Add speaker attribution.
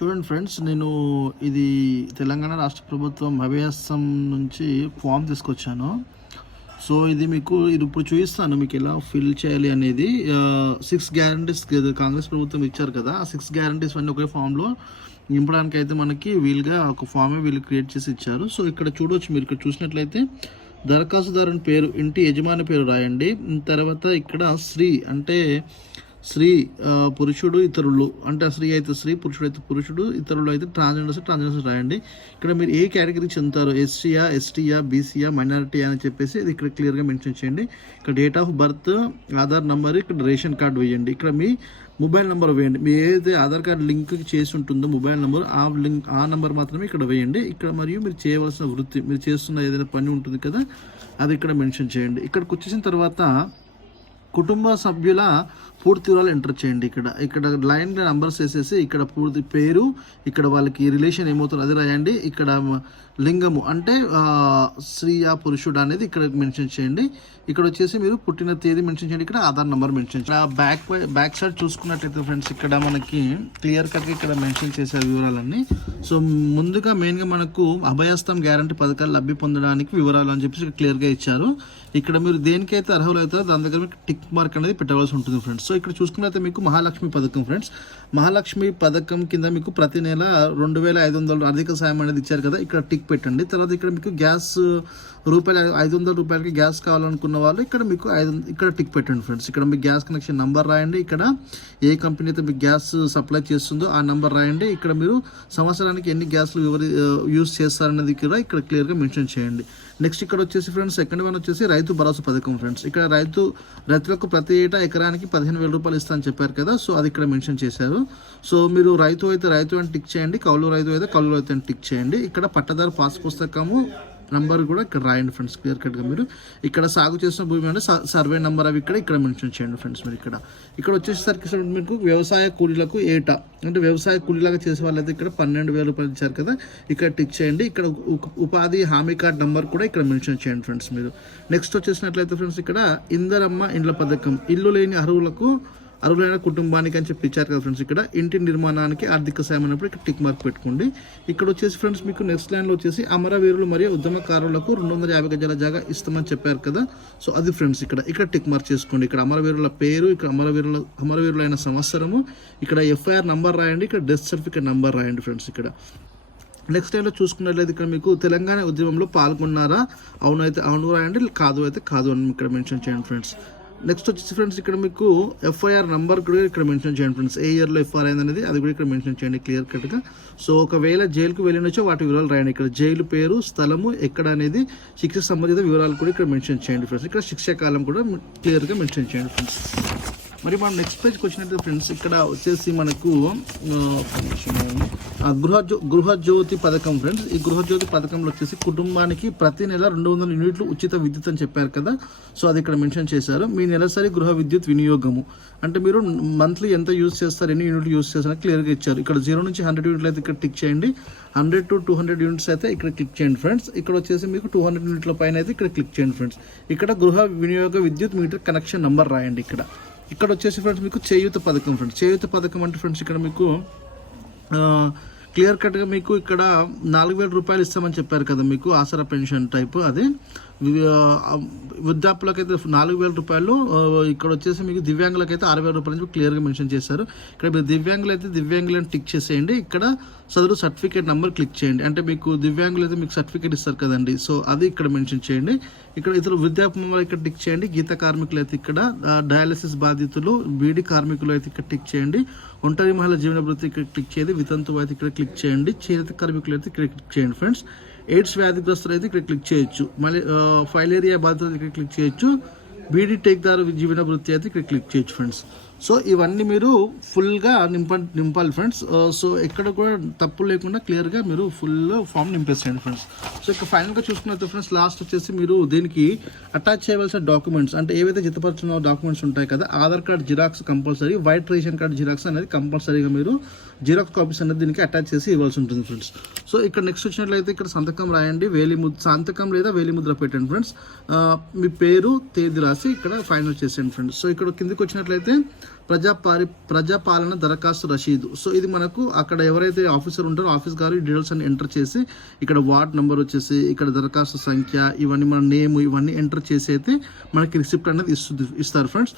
Speaker 1: చూడండి ఫ్రెండ్స్ నేను ఇది తెలంగాణ రాష్ట్ర ప్రభుత్వం అభ్యాసం నుంచి ఫామ్ తీసుకొచ్చాను. సో ఇది మీకు ఇది ఇప్పుడు చూపిస్తాను మీకు ఎలా ఫిల్ చేయాలి అనేది. సిక్స్ గ్యారంటీస్ కాంగ్రెస్ ప్రభుత్వం ఇచ్చారు కదా ఆ సిక్స్ గ్యారంటీస్ అన్నీ ఒకే ఫామ్లో నింపడానికి అయితే మనకి వీలుగా ఒక ఫామే వీళ్ళు క్రియేట్ చేసి ఇచ్చారు. సో ఇక్కడ చూడవచ్చు మీరు ఇక్కడ చూసినట్లయితే దరఖాస్తుదారుని పేరు ఇంటి యజమాని పేరు రాయండి. తర్వాత ఇక్కడ శ్రీ అంటే స్త్రీ పురుషుడు ఇతరులు. అంటే స్త్రీ అయితే స్త్రీ పురుషుడు అయితే పురుషుడు ఇతరులు అయితే ట్రాన్స్జెండర్స్ ట్రాన్స్జెండర్స్ రాయండి. ఇక్కడ మీరు ఏ కేటగిరీ చెందుతారు ఎస్సీయా ఎస్టీయా బీసీయా మైనారిటీ అని చెప్పేసి ఇది ఇక్కడ క్లియర్గా మెన్షన్ చేయండి. ఇక్కడ date of birth Aadhaar number ఇక్కడ రేషన్ కార్డు వేయండి. ఇక్కడ మీ మొబైల్ నెంబర్ వేయండి. మీ ఏదైతే ఆధార్ కార్డు లింక్ చేసి ఉంటుందో మొబైల్ నెంబర్ ఆ లింక్ ఆ నెంబర్ మాత్రమే ఇక్కడ వేయండి. ఇక్కడ మరియు మీరు చేయవలసిన వృత్తి మీరు చేస్తున్న ఏదైనా పని ఉంటుంది కదా అది ఇక్కడ మెన్షన్ చేయండి. ఇక్కడికి వచ్చేసిన తర్వాత కుటుంబ సభ్యుల పూర్తి వివరాలు ఎంటర్ చేయండి. ఇక్కడ ఇక్కడ లైన్ నంబర్స్ వేసేసి ఇక్కడ పూర్తి పేరు ఇక్కడ వాళ్ళకి రిలేషన్ ఏమవుతుందో అది రాయండి. ఇక్కడ లింగము అంటే స్త్రీయ స్త్రీయా పురుషుడు అనేది ఇక్కడ మెన్షన్ చేయండి. ఇక్కడ వచ్చేసి మీరు పుట్టిన తేదీ మెన్షన్ చేయండి. ఇక్కడ ఆధార్ నెంబర్ మెన్షన్ చేయండి. బ్యాక్ బ్యాక్ సైడ్ చూసుకున్నట్టయితే ఫ్రెండ్స్ ఇక్కడ మనకి క్లియర్ కట్గా ఇక్కడ మెన్షన్ చేసే వివరాలన్నీ. సో ముందుగా మెయిన్గా మనకు అభయస్థం గ్యారంటీ పథకాలు లబ్ధి పొందడానికి వివరాలు అని చెప్పేసి క్లియర్గా ఇచ్చారు. ఇక్కడ మీరు దేనికైతే అర్హులు అవుతారో దాని దగ్గర మీకు టిక్ మార్క్ అనేది పెట్టవలసి ఉంటుంది ఫ్రెండ్స్ సో ఇక్కడ చూసుకున్నట్లయితే మీకు మహాలక్ష్మి పథకం ఫ్రెండ్స్ మహాలక్ష్మి పథకం కింద మీకు ప్రతి నెల రెండు వేల ఐదు వందలు ఆర్థిక సాయం అనేది ఇచ్చారు కదా ఇక్కడ టిక్ పెట్టండి. తర్వాత ఇక్కడ మీకు గ్యాస్ రూపాయలు ఐదు వందల రూపాయలకి గ్యాస్ కావాలనుకున్న వాళ్ళు ఇక్కడ మీకు ఐదు ఇక్కడ టిక్ పెట్టండి ఫ్రెండ్స్ ఇక్కడ మీ గ్యాస్ కనెక్షన్ నెంబర్ రాయండి. ఇక్కడ ఏ కంపెనీ అయితే మీకు గ్యాస్ సప్లై చేస్తుందో ఆ నెంబర్ రాయండి. ఇక్కడ మీరు సంవత్సరానికి ఎన్ని గ్యాస్లు వివరి యూస్ చేస్తారనేది కూడా ఇక్కడ క్లియర్గా మెన్షన్ చేయండి. నెక్స్ట్ ఇక్కడ వచ్చేసి ఫ్రెండ్స్ సెకండ్ వన్ వచ్చేసి రైతు భరోసా పథకం ఫ్రెండ్స్ ఇక్కడ రైతు రైతులకు ప్రతి ఏటా ఎకరానికి పదిహేను వేల రూపాయలు ఇస్తాను అని చెప్పారు కదా సో అది ఇక్కడ మెన్షన్ చేశారు. సో మీరు రైతు అయితే రైతు అని టిక్ చేయండి కౌలు రైతు అయితే కౌలు రైతు అని టిక్ చేయండి. ఇక్కడ పట్టదారు పాస్ పుస్తకము నంబర్ కూడా ఇక్కడ రాయండి ఫ్రెండ్స్ క్లియర్ కట్గా మీరు. ఇక్కడ సాగు చేసిన భూమి అంటే సర్వే నెంబర్ అవి ఇక్కడ ఇక్కడ మెన్షన్ చేయండి ఫ్రెండ్స్ మీరు ఇక్కడ. ఇక్కడ వచ్చేసరికి మీకు వ్యవసాయ కూలీలకు ఏటా అంటే వ్యవసాయ కూలీలాగా చేసే వాళ్ళైతే ఇక్కడ పన్నెండు వేల రూపాయలు ఇచ్చారు కదా ఇక్కడ టిక్ చేయండి. ఇక్కడ ఉపాధి హామీ కార్డ్ నెంబర్ కూడా ఇక్కడ మెన్షన్ చేయండి ఫ్రెండ్స్ మీరు. నెక్స్ట్ వచ్చేసినట్లయితే ఫ్రెండ్స్ ఇక్కడ ఇందరమ్మ ఇండ్ల పథకం ఇల్లు లేని అర్హులకు అర్హులైన కుటుంబానికి అని చెప్పి ఇచ్చారు కదా ఫ్రెండ్స్ ఇక్కడ. ఇంటి నిర్మాణానికి ఆర్థిక సాయం అన్నప్పుడు ఇక్కడ టిక్ మార్క్ పెట్టుకోండి. ఇక్కడ వచ్చేసి ఫ్రెండ్స్ మీకు నెక్స్ట్ లైన్లో వచ్చేసి అమరవీరులు మరియు ఉద్యమకారులకు రెండు వందల యాభై గజాల జాగా ఇస్తామని చెప్పారు కదా. సో అది ఫ్రెండ్స్ ఇక్కడ. ఇక్కడ టిక్ మార్క్ చేసుకోండి. ఇక్కడ అమరవీరుల పేరు ఇక్కడ అమరవీరుల అమరవీరులైన సంవత్సరము. ఇక్కడ ఎఫ్ఐఆర్ నంబర్ రాయండి. ఇక్కడ డెత్ సర్టిఫికేట్ నంబర్ రాయండి ఫ్రెండ్స్ ఇక్కడ. నెక్స్ట్ టైంలో చూసుకున్నట్లయితే ఇక్కడ మీకు తెలంగాణ ఉద్యమంలో పాల్గొన్నారా? అవునైతే అవును రాయండి కాదు అయితే కాదు అని ఇక్కడ మెన్షన్ చేయండి ఫ్రెండ్స్. నెక్స్ట్ వచ్చేసి ఫ్రెండ్స్ ఇక్కడ మీకు ఎఫ్ఐఆర్ నెంబర్ కూడా ఇక్కడ మెన్షన్ చేయండి ఫ్రెండ్స్ ఏ ఇయర్లో ఎఫ్ఐఆర్ అయింది అనేది అది కూడా ఇక్కడ మెన్షన్ చేయండి క్లియర్ కట్గా సో ఒకవేళ జైలుకు వెళ్ళినచ్చో వాటి వివరాలు రాయండి. ఇక్కడ జైలు పేరు స్థలము ఎక్కడ అనేది శిక్ష సంబంధిత వివరాలు కూడా ఇక్కడ మెన్షన్ చేయండి ఫ్రెండ్స్ ఇక్కడ శిక్షా కాలం కూడా క్లియర్గా మెన్షన్ చేయండి ఫ్రెండ్స్ మరి మనం నెక్స్ట్ పేజ్కి వచ్చినట్టు ఫ్రెండ్స్ ఇక్కడ వచ్చేసి మనకు గృహజ్యో గృహజ్యోతి పథకం ఫ్రెండ్స్ ఈ గృహజ్యోతి పథకంలో వచ్చేసి కుటుంబానికి ప్రతి నెల రెండు వందల యూనిట్లు ఉచిత విద్యుత్ అని చెప్పారు కదా. సో అది ఇక్కడ మెన్షన్ చేశారు. మీ నెలసరి గృహ విద్యుత్ వినియోగము. అంటే మీరు మంత్లీ ఎంత యూజ్ చేస్తారు ఎన్ని యూనిట్లు యూజ్ చేస్తారో క్లియర్గా ఇచ్చారు. ఇక్కడ జీరో నుంచి హండ్రెడ్ యూనిట్లు అయితే ఇక్కడ టిక్ చేయండి. Hundred to two hundred units అయితే ఇక్కడ క్లిక్ చేయండి ఫ్రెండ్స్ ఇక్కడ వచ్చేసి మీకు టూ హండ్రెడ్ యూనిట్ల పైన అయితే ఇక్కడ క్లిక్ చేయండి ఫ్రెండ్స్ ఇక్కడ గృహ వినియోగ విద్యుత్ మీటర్ కనెక్షన్ నెంబర్ రాయండి ఇక్కడ. ఇక్కడ వచ్చేసి ఫ్రెండ్స్ మీకు చేయూత పథకం ఫ్రెండ్స్ చేయూత పథకం అంటే ఫ్రెండ్స్ ఇక్కడ మీకు క్లియర్ కట్గా మీకు ఇక్కడ నాలుగు వేల రూపాయలు ఇస్తామని చెప్పారు కదా మీకు ఆసరా పెన్షన్ టైప్ అది. వృద్ధాప్యులకైతే నాలుగు వేల రూపాయలు ఇక్కడ వచ్చేసి మీకు దివ్యాంగులకైతే ఆరు వేల రూపాయలు అని చెప్పి క్లియర్గా మెన్షన్ చేశారు. ఇక్కడ మీరు దివ్యాంగులు అయితే దివ్యాంగులను టిక్ చేసేయండి. ఇక్కడ సదరు సర్టిఫికేట్ నెంబర్ క్లిక్ చేయండి. అంటే మీకు దివ్యాంగులు అయితే మీకు సర్టిఫికేట్ ఇస్తారు కదండి. సో అది ఇక్కడ మెన్షన్ చేయండి. ఇక్కడ ఇతర వృద్ధాప్యం ఇక్కడ టిక్ చేయండి. గీత కార్మికులు అయితే ఇక్కడ డయాలసిస్ బాధితులు బీడీ కార్మికులు అయితే ఇక్కడ టిక్ చేయండి. ఒంటరి మహిళ జీవన వృత్తి ఇక్కడ క్లిక్ చేయండి. వితంతు అయితే ఇక్కడ క్లిక్ చేయండి. చేతి కార్మికులు అయితే ఇక్కడ క్లిక్ చేయండి. ఫ్రెండ్స్ ఎయిడ్స్ వ్యాధిగ్రస్తులు అయితే ఇక్కడ క్లిక్ చేయొచ్చు. మళ్ళీ ఫైలేరియా బాధితులు ఇక్కడ క్లిక్ చేయొచ్చు. బీడీ టేక్దారు జీవన వృత్తి అయితే ఇక్కడ క్లిక్ చేయొచ్చు ఫ్రెండ్స్ సో ఇవన్నీ మీరు ఫుల్గా నింప నింపాలి ఫ్రెండ్స్. సో ఎక్కడ కూడా తప్పు లేకుండా క్లియర్గా మీరు ఫుల్ ఫామ్ నింపేసేయండి ఫ్రెండ్స్. సో ఇక ఫైనల్గా చూసుకున్నట్టు ఫ్రెండ్స్ లాస్ట్ వచ్చేసి మీరు దీనికి అటాచ్ చేయవలసిన డాక్యుమెంట్స్ అంటే ఏవైతే జతపరిచిన డాక్యుమెంట్స్ ఉంటాయి కదా Aadhaar card xerox compulsory white ration card xerox అనేది కంపల్సరీగా మీరు జిరాక్స్ కాపీస్ అనేది దీనికి అటాచ్ చేసి ఇవ్వాల్సి ఉంటుంది ఫ్రెండ్స్. సో ఇక్కడ నెక్స్ట్ వచ్చినట్లయితే ఇక్కడ సంతకం రాయండి వేలి సంతకం లేదా వేలి ముద్ర పెట్టండి ఫ్రెండ్స్. మీ పేరు తేదీ రాసి ఇక్కడ ఫైనల్ చేసేయండి ఫ్రెండ్స్. సో ఇక్కడ కిందికి వచ్చినట్లయితే ప్రజాపారి ప్రజాపాలన దరఖాస్తు రసీదు సో ఇది మనకు అక్కడ ఎవరైతే ఆఫీసర్ ఉంటారో ఆఫీస్ గారు ఈ డీటెయిల్స్ అన్ని ఎంటర్ చేసి ఇక్కడ వార్డ్ నెంబర్ వచ్చేసి ఇక్కడ దరఖాస్తు సంఖ్య ఇవన్నీ మన నేమ్ ఇవన్నీ ఎంటర్ చేసి అయితే మనకి రిసిప్ట్ అనేది ఇస్తుంది ఇస్తారు ఫ్రెండ్స్.